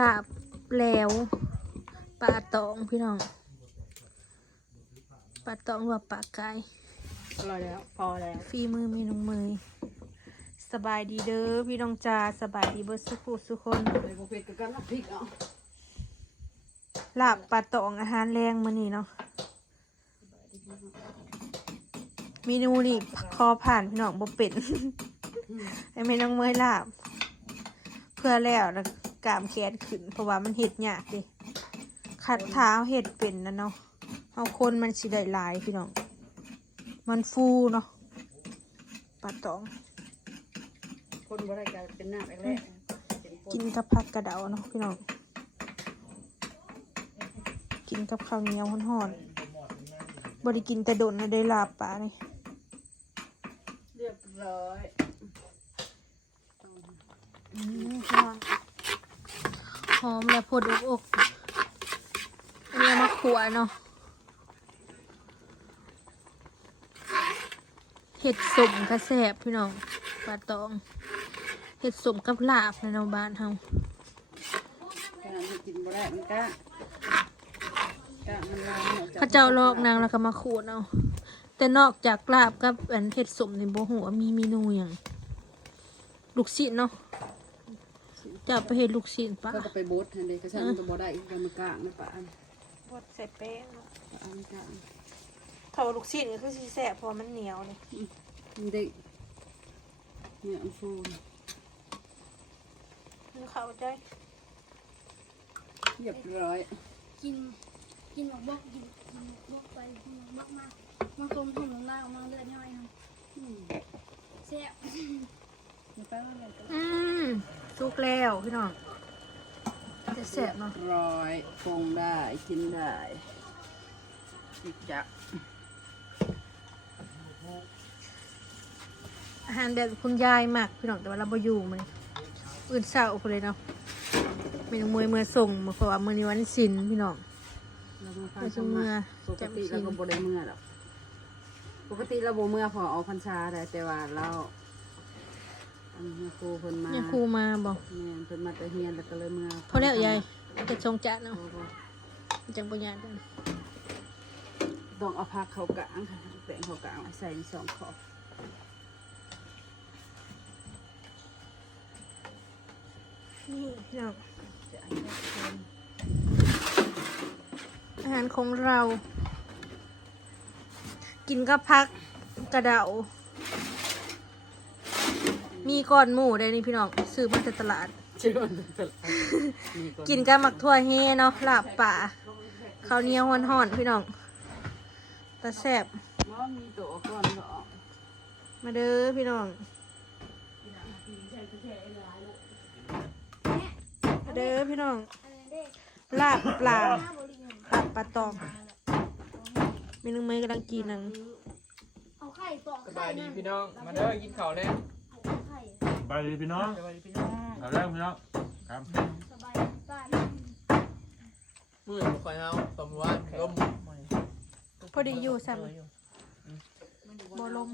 ลาบแล้วปลาตองพี่น้องปลาตองว่าปลากายอร่อยแล้วพอแล้วฝีมือมีน้องมือสบายดีเด้อพี่น้องจ้าสบายดีเบิร์สุขุสุกคนเลยบ่เผ็ดกับกันน้ำพริกเอาลาบปลาตองอาหารแรงมื้อนี้เนาะเมนูนี่คอผ่านพี่น้องบ่เป็นไอ้แม่น้องเมยลาบ เพื่อแล้วแล้ว กล้ามแขนขึ้น เพราะว่ามันเห็ดยากดิขัดเท้าเห็ดเป็นนะเนาะเอาคนมันสิได้หลายพี่น้อง มันฟูเนาะปลาตอง คนบ่ได้กลายเป็นหน้าแรกๆเป็นคนกินกับผักกระเดาเนาะพี่น้อง กินกับข้าวเหนียวห่อนๆบริกินแต่โดนนะได้ลาบปลานี่เรียบร้อยอืมพี่น้องห อมและพดอกอกอันนี้เอามาขัวเนาะเห็ดสมกระแสบพี่น้องปลาตอง เห็ดสมกับลาบในเนาะบ้านเฮาขนาดที่กินบ่ได้มันกะกะมันลายหมดเข้าเจ้าลอกนางแล้วก็มาขูดเอาแต่นอกจากลาบกับอันเห็ดสมในโบหัวามีเมนูอย่างลูกศิษย์เนาะ จะไปเห็ดลูกศิษย์ปะก็จะไปบดทันเดก็ใช่มันก็บ่ได้อีกมันกลางนะป่ะอันบดใส่แป้งป่ะอันกลางถ้าว่าลูกศิษย์ก็คือสีแสบเพราะว่ามันเหนียวเลยมันเด็กเนี่ยอันฟูนมันเข้าใจเรียบร้อยกินกินหมกบกกินกินหมกบกไปกินหมกบกมากมันคมถุงลงล่างออกมาเลือดย่อยครับอืมแซ่บเดี๋ยวไปว่า อะไรกันอืมสุกแล้วพี่น้องจะแสบเนาะร้อยปรุงได้กินได้อีกจักอาหารแบบคุณยายมากพี่น้องแต่ว่าเราบ่อยู่มันอื่นเศร้าไปเลยเนาะเมนูมวยเมื่อส่งมาเพราะว่ามื้อนี้วันศิลพี่น้องเรามาฟังไปสคำเมื่มาอปกติเราก็บ่ได้เมื่อหรอกปกติเราบ่เมื่อพอเอาพรรษาได้แต่ว่าเรา อันนี้ครูเพิ่นมายังครูมาบอกเนี่ยเพิ่นมาแต่เฮียนแล้วก็เลยเมื่อพอแล้วยายจะทรงจะพเนาะอบ่จังปัญญากกันต้องเอาผักเข้ากลางค่ะแป้งเข้ากลางใส่สองขอบนี่พี่น้องจะอันนี้คนอาหารของเรา กินกับพักกระเดา มีก้อนหมูได้นี่พี่น้องซื้อมาจากตลาด ชื่อมันเป็นมีคนกินกับหมักทั่วเฮเนาะลาบป่าข้าวเหนียวห่อนๆพี่น้องตาแซบหม้อมีตัวก่อนก็ออกมาเด้อพี่น้องมาเด้อพี่น้องอันนี้เด้ลาบปลาหน้าบริเวณลาบปลาตองเมนูเมย์กำลังกินนัง เอาไข่ตอกสไข่บายดีนั่น พี่น้อง มาเด้อกินข้าวแน่เอาไข่ไปดีพี่น้องสบายดีพี่น้องเอาแรกพี่น้องครับสบายบ้านมือบุกคอยเฮาสมวันลมพอดีอยู่ซ้ำบลม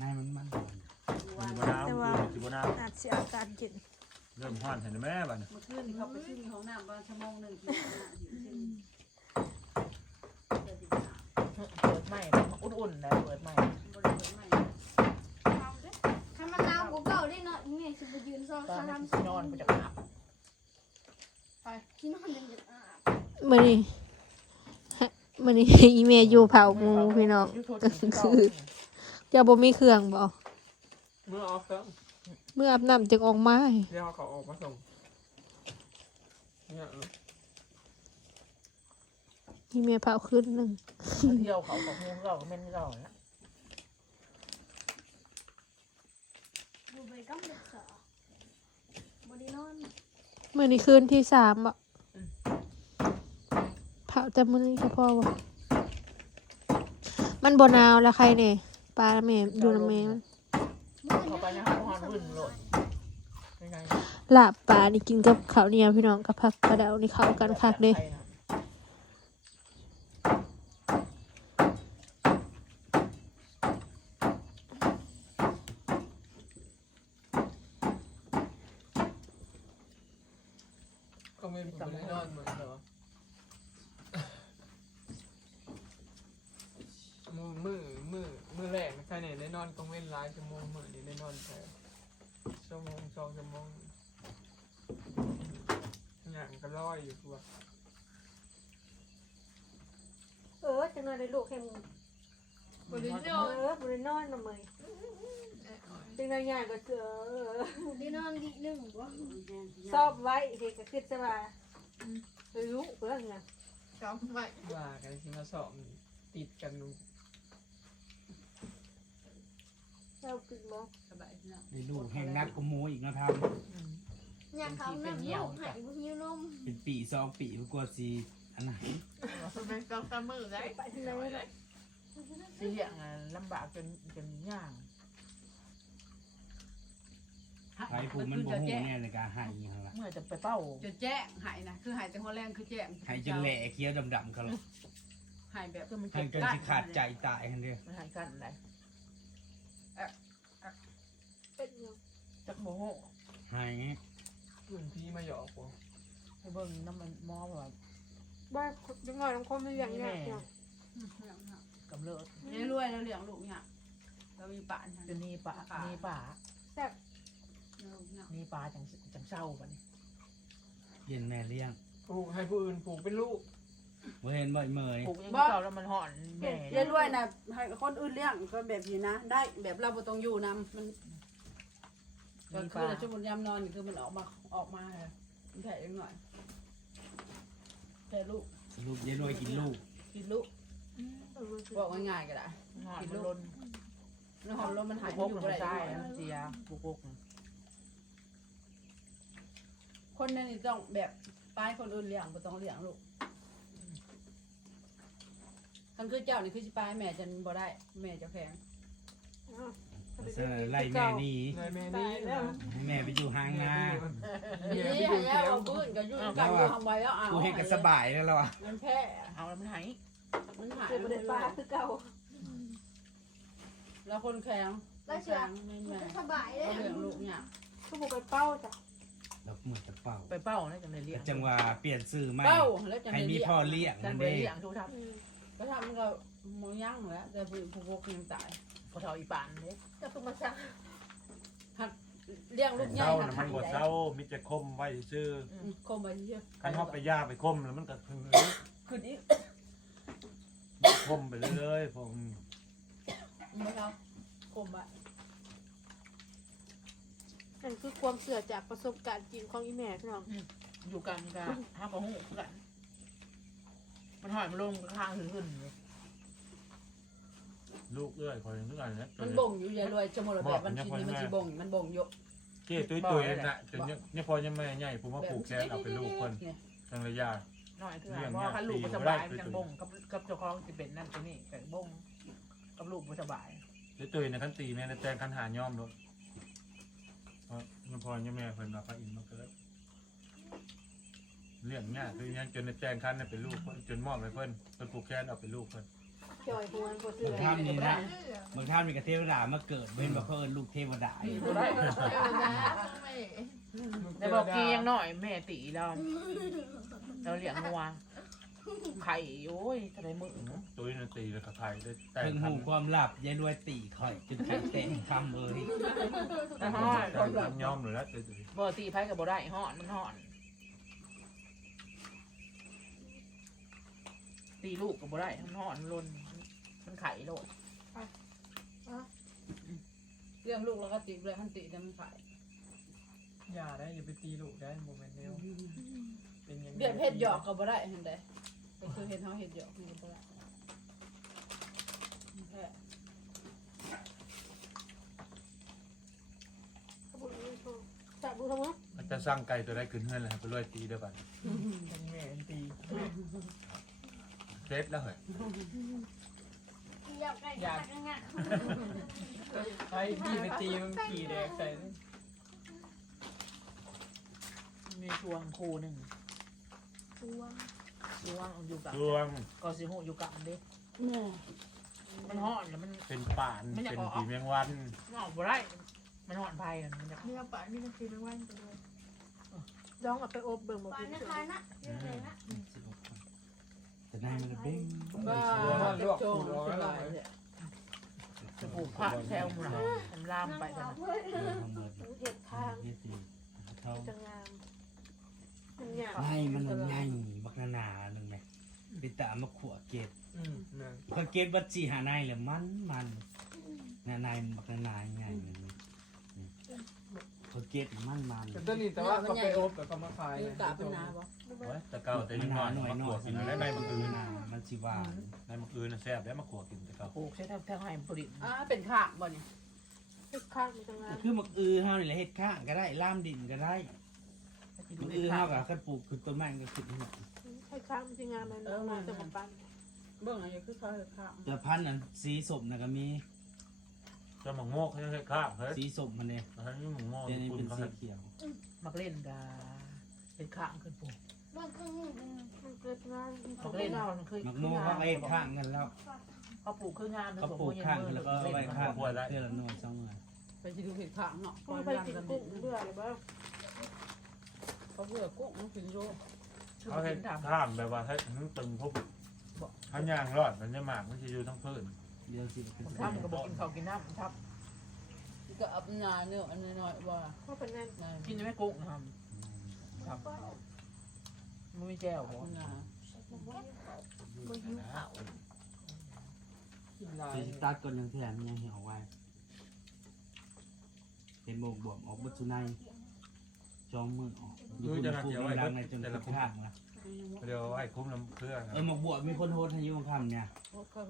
นายมันมันมันบนาวแต่ว่าสิบนาวอาจเสียอากาศเย็นเริ่มห้อนเห็นไหมบ้านเมื่อคืนเขาไปซื้อของน้ำบ้านชั่วโมงหนึ่งกินน้ำอยู่ที่เปิดใหม่มาอุ่นๆนะเปิดใหม่ บริเวณใหม่ ถ้ามันน้ำกูเก่า ได้เนาะนี่ไงสิบยืนซอกตอนสานั้นมที่นอนไปจากอาบที่นอนยังจะอาบมื่อนี้มื่อนี้อีเมย์อยู่เผาหมูพี่น้องยูทูบคือจะบ่มีเครื่องบ่เมื่อเอาเครื่องเมื่ออาบน้ำจึงออกมาเดี๋ยวเขาออกมาส่งเนี่ยเอออีเมย์เผาขึ้นหนึ่งเที่ยวเขาของงูเราก็ไม่เราแล้วดูไปก็เด็กสาวบริโนอนมื่อนี้คืนที่สามอะเผาแต่มื่อนี้เฉพาะบ่มันบ่หนาวแล้วใครเนี่ยปลาแม่อยู่น้ำแม่มันเขาไปนะเขาหอนวุ่นโหลดยังไงลาบปลานี่กินกับข้าวเหนียวพี่น้องกับผักกระเดานี่เข้ากันคักเด้ เก็ไม่ผมไม่ได้นอนเหมือนเดิมมือมือมือมือแรกใครเนี่ยได้นอนกองเว้นหลายชั่วโมงมือนี้ได้นอนแค่ชั่วโมงสองชั่วโมงอย่างก็ร้อยอยู่ตัวเออจังหน่อยได้ลูกให้มึงบริโภเอคอบ่ได้นอนนำเมยจังหน่อยใหญ่ก็เจอได้นอนดีหนึ่งบ่ซอบไว้เฮ็ดก็คิดซะว่ารู้เพิ่นน่ะจอมไว้ว่ากันที่มาสอบติดกัน เจ้ากินบ่สบายเนาะได้ลูกแห้งนักก็มูอีกเนาะทอยากเขาน้ำลูกหายบ่หิวนมำเป็นปีสองปีกว่าสีอันไหนเป็นกองตะมือได้ไปที่ไหนล่ะเสียงอะลำบากจนจนย่างไผผู้มันบ่ฮู้แน่เลยก็หายหั่นล่ะเมื่อจะไปเป้าจนแจ้งหายนะคือหายแต่หัวแรงคือแจ้งหายจนแหล่เคี้ยวดำๆเขาล่ะหายแบบคือมันหาเจ็ยบจนสิขาดใจตายหั่นเด้อมันหายกันอะไร เป็นหยังจักโมโหหายรุ่นพี่มาหยอกผมให้เบิ่งน้ำมันมอแบบบ้านจังหน่อยน้องคนมีอย่างเงี้ยเนาะกำเริบเนี่ยรวยแล้วเลี้ยงลูกเนี่ยเรามีป่านจะนี่ป่านี่ป่าแซ่บนี่ป่าจังจังเศร้าบัดนี้เย็นแม่เลี้ยงปลูกให้ผู้อื่นปลูกเป็นลูกบ่เห็นบ่อีเมยปลูกยังเศร้าแล้วมันห่อนแม่เลี้ยงรวยนะให้คนอื่นเลี้ยงก็แบบนี้นะ ได้แบบเราบ่ต้องอยู่นำมัน ก็นี่คือป่าเราชั่วโมงยามนอนนี่คือมันออกมาออกมามันแผลหน่อยแผลลูกลูกยายรวยกินลูกกินลูกบอกง่ายๆก็ได้ห่อนมันล้นน้ำหอมลมมันหายพมันกอยู่มันบ่ได้ใช่ด้วยมันเสียปุกปุกคนนั้นนี่ต้องแบบป้ายคนอื่นเลี้ยงบ่ต้องเลี้ยงลูกคันคือเจ้านี่คือสิป้ายแม่จนบ่ได้ แม่เจะแข็งอ้าว เสนอไล่แม่หนี่นายแม่นี้นะให้แม่ไปอยู่ห่างนานี่เมียให้ไปดูแล้วเสียงเอาปืนก็อยู่กันอยู่ทำไว้แล้วเอากูเฮ็ดก็สบายแล้วล่ะวะมันแพ้เอาแล้วมันหายมันหายเจ็บบ่ได้ปลาคือเก่าแล้วคนแข็งแล้วเชื่อไม่มันแม่จะสบายเลยก็เลี้ยงลูกเนี่ยคือบ่ไปเป้าจ้ะดอกหมดตะเป่าไปเป้านะจังเลยเลี้ยงจังว่าเปลี่ยนชื่อใหม่เป้าแล้วจะให้มีพ่อเลี้ยงจันั่งนไปเด้เลี้ยงทุกทับอืมก็ทำมันก็มองยั่งแล้วแต่ผู้ผู้พกยังตายพอ เท่าอีปานเลยจะต้องมาสั่งเลี้ยงลูกใหญ่เศร้าหันะกมันบ่ได้เศร้ามิจะคมไว้ซื่อคมไปเยอะคันเฮาไปย่าไปคมแล้วมันก็ขึ้นอีกคมไปเรื่อยๆผมไม่เอาคมไปนั่นคือความเสื่อจากประสบการณ์จริงของอีแม่พี่น้องอยู่กันกับห้ากับหูกัน มันหอยมันลงข้างขึ้นเลย ลูกเอื้อยคอยนึกอันนี้มันบ่งอยู่อย่ารวยจะหมดแบบมันกินนี่มันสิบ่งมันบ่งอยู่เจ้ตุ้ยตุ้ยน่ะจนเนี่ยเนี่ยพอยังแม่ใหญ่ผมว่าปลูกแคนเอาไปลูกเพิ่นทางระยะหน่อยคือเพราะคันลูกมันสบายมันยังบงกับกับเจ้าของจะเป็นนั่นตัวนี้แต่บงกับลูกมันสบายตุ้ยตุ้ยในขั้นตีแม่ในแตงคันหาย่อมเนาะเพราะเนี่ยพอยังแม่เพิ่นว่าพระอินทร์มาเกิดเลี้ยงง่ายคือยังจนในแตงคันเนี่ยเป็นลูกเพิ่นจนมอบให้เพิ่นเพิ่นปลูกแคนเอาไปลูกเพิ่น จอยหัวบ่ซื้บางท่านนี่นะบางท่านมีกระเทวดามาเกิดเว้นมาเพิ่นลูกเทวดาอีกแต่บอกกียังหน่อยแม่ตีเราเราเลี้ยงงัวไข่โอ้ยทะเลมือตุ้ยนั่นตีแล้วก็ไข่ได้แต่เพิ่งคัหูนความลับยายรวยตีข่อยจนไข่แตกคำเอ้ยมันห่อนแต่คันย่อมเลยแล้วตุ้ยตุ้ยบ่ตีไพ่กับบ่ได้ห่อนมันห่อน ตีลูกกับบ่ได้มันห่อนมันลน มันไข่โลดเลี้ยงลูกแล้วก็ติเลยมันติแต่มันขายอย่าได้อย่าไปตีลูกได้โมเมนต์เนี้ยเป็นยังไงเดือดเฮ็ดหยอกก็บ่ได้เห็นได้ก็คือเฮ็ดเฮาเฮ็ดหยอกนี่ก็บ่ได้แค่จับดูทำไมมันจะสร้างไก่ตัวได้ขึ้นเฮือนเลยให้ไปรวยตีเด้อบัดเป็นแม่ตีเคล็ดแล้วเหรอ อยากได้อยากได้งานไอ้พี่ไปตีมันขี่แดกใส่มีช่วงคู่หนึ่งตัวช่วงอยู่กับดวงก็สิหูอยู่กับมันเด้แม่มันห่อนแล้วมัน เป็นป่านเป็นผีแมงวันมันออกบ่ได้ มันห่อนไพ่กันมันจะเนื้อปลานี่ก็คือไม่ว่างไปเลยร้องเอาไปอบเบิ่งบ่ปลากินนะเสือคายนะเรื่องอะไรนะ แต่นายมันก็เด้งบ้าจะโจมสบายเลยจะปลูกผักแซวมันมันลามไปกันเรื่องของเมิดเห็ดทางยี่สิบเท่าจะงามมันหยาบไงมันใหญ่บักนานาหนึ่งไหมไปตามมาขวเก็บอืมนั่นพอเก็บบัจีหานายเลยมันมันนานายบักนานาใหญ่เลย พอเก็บมันมันแต่ตัวนี้แต่ว่าเขาไปอบแล้วก็มาขายยืนกะเป็นนาบ่แต่เก่าแต่มัยังนหน้นาอยหน่อยมาหน่ขอวยดกินอะไรในมันอื่นนามันสิหวานในมันอื่นน่ะแซ่บแล้วมาขวดกินแต่เก่าปลูกใช้ทั้งทั้งให้ผลิตอ่าเป็นข้างบ่เนี่ยเห็ดข้างมันจะงามคือมักอือเฮานี่แหละเฮ็ดข้างก็ได้ล่ามดินก็ได้มักอือเฮาก็คัดปลูกคือต้นไม้ก็ขึ้นหมดเห็ดข้างมันจะงามเลยเนาะจะมาปั้นเบิ่งอะไรคือเขาเป็นข้างแต่พันธุ์นั้นสีสมน่ะก็มี จะหมังโมกเขาจะให้ข้าวเฮ้ยสีสมมันเนี่ยแล้วนี่หมังโมกเดี๋ยวนี้คุเป็ณนเขาสีให้เขียวมักเล่นกาเป็นข้างขึ้นปลูกบางครั้งเป็นมันเกิดงามมักเล่นมันเคยมักโมเขาเองข้างกันแล้วเขาปลูกคืองานเขาปลูกข้างแล้วก็เอาไว้ข้างเพื่อละหน่วยสองหน่วยไปจะดูเห็ดข้างเนาะมันไปกินกุ้งเบื่อเลยบ้างเขาเบื่อกุ้งมันกินโยเขาให้ข้ามแบบว่าให้ตึงพวกเขาย่างรอดมันจะหมากมันจะอยู่ทั้งพื้น เดี๋ยวสิเป็นทำก็บอกกินข้าวกินน้ำทับก็อับนาเนื้ออันน้อยๆว่าเพราะเป็นนั่นนากินไม่กุ้งทำครับมันไม่แก้วอับนามันหิวข้าวกินลายสีตัดก่อนยังแถมยังเหี่ยวไว้เห็นบวกบวมออกบัตุนัยจองมือออกอยู่คุณครูมีรังในจนกระข้างละเดี๋ยวไอ้คุ้มน้ำเครื่องเออหมกบวบมีคนโทษให้ยุ่งคำเนี่ยโอ้ค่อย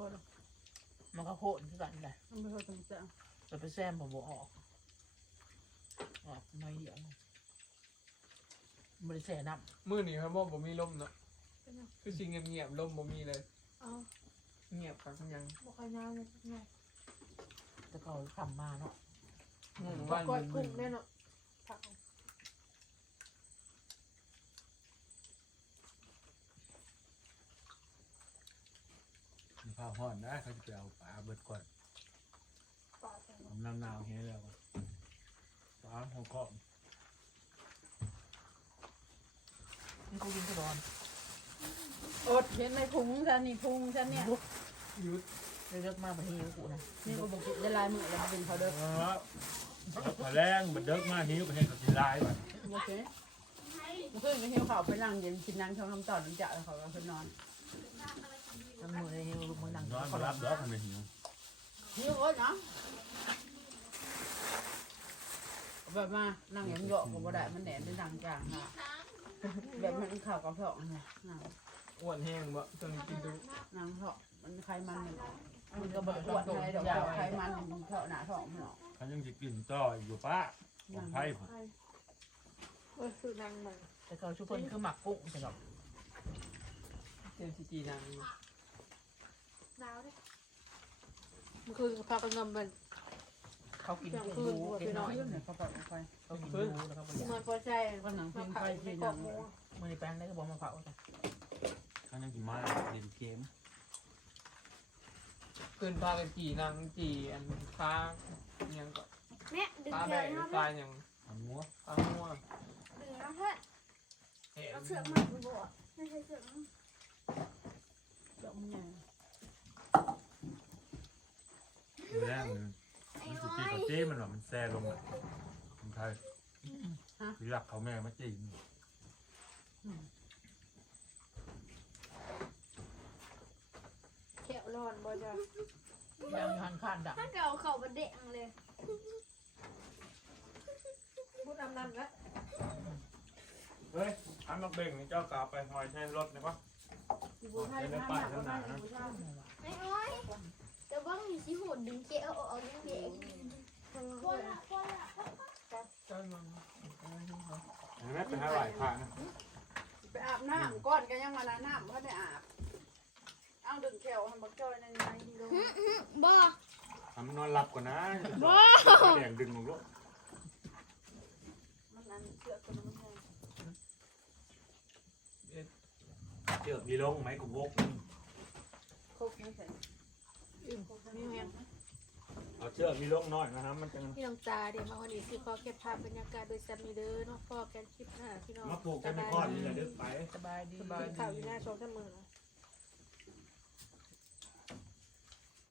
มันก็โคตรที่กันเลยๆไม่ค่อยต้องจ้างจะไปแซมผมบอกออกออกไม่เดียวไม่ได้แช่น้ำมื้อนี้ครับบ่บ่มีลมเนาะคือสิเงียบๆลมบ่มีเลย เอาเงียบครับยังบอกใครน้ำเลยไงแต่เขาทำมาเนาะหมู่บอกบ้านก้อยมึกุ้งงแน่เนาะผักมี ข้าวห่อนนะเขาจะไปเอาปลาเบิดก่อนปลาแตงผมน้ำหนาวเฮ้ยแล้วปลาหัวเกาะนี่กูยิงกระดอนอดเห็นไหมพุงฉันนี่พุงฉันเนี่ยยุดเลือกมาแบบนี้กูนะนี่ก็บอกได้ลายมือแล้วเป็นเขาเด้อเออพอแรงมันเดิกมากหิวไปให้เขากินลายไปโอเคเพื่อนก็หิวข้าวไปนั่งเย็นกินนั่งช่องคำตอบน้ำจ่าแล้วเขาก็ขึ้นนอน มันมือในลูกมึงนั่งนอนมารับดอกมันไม่หิวหิวโอ๊ยเนาะแบบมานั่งอย่างเหยาะก็บ่ได้มันแหนเป็นดังจางค่ะแบบมันข่าวกระเพาะน่ะนั่งอ้วนแห้งบ่ตัวนี้กินดูนั่งเพาะมันไขมันมันออกมันก็บ่อ้วนอะไรดอกเพาะไขมันมันเพาะหนาท้องมันออกเขายังจะกินต่ออยู่ป้าของไผ่ผมเออคือนางมันแต่เขาชุบคนคือหมักกุ้งใช่หรอเจมซีจีนาง หนาวดิมันคือพากันงำมันเขากินกุ้งดูเด็กน้อยเนี่ยเขาบอกไปเขากินดูแล้วก็บริมันพอใจก็หนังมาพิมพ์ขายไปในที่กรนั่องบหมูมือในแป้งได้ก็บอกมาเผาจ้ะเขายังกินมาเล่นเกมเกินพากันจีนางจีอันค้ายังก็แม่ดึงค้าเชืแบอกกน้ำปลาเพื่อนยังอันงัวปลาหัวดึงน้ำเพื่อนเห็นเอาเชือกมาดูบ่ไม่ใช่เชือกน้ำเจ้ามันใหญ่ แรงมันสุกี้กับเจ้มันหรอมันแซ่ลงอะคนไทยคือรักเขาแม่มาจีนแขวร้อนบ่จ้ะยังหันข้านดังถ้าเก่าเข่าบะเดะเลยพูดอำนันละเฮ้ยอันมักเบ่งนี่เจ้ากาไปหอยใช้รถนะปะ อยู่บูให้น้ำหนักก็ได้อยู่บูชาไม่น้อยแต่ว่ามีสิหูดึงเกะเอาออกดึงเกะพ่อละพ่อละเจ้ามันเห็นไหมเป็นอะไรพระนะไปอาบน้ำก้อนก็ยังมาล้างน้ำก็ได้อาบเอาดึงแขวให้บักจอยในในดูบ่ทำนอนหลับก่อนนะบ่แดงดึงลงรถมันนั้นเชือกตัวนั้นแทน เจือกมีลงไหมกูวกโคกไม่ใส่อิ่มมีแฮงเอาเชื่อมีโรคน้อยนะครับมันจะพี่น้องจ๋าเดี๋ยวมาวันนี้สิขอเก็บภาพบรรยากาศโดยแซมมีเดอร์เนาะพอกันคลิปหน้าพี่น้องมาปลูกกันในก้อนนี่แหละเด้อไปสบายดีกินข้าวอยู่หน้าโชว์เสมอ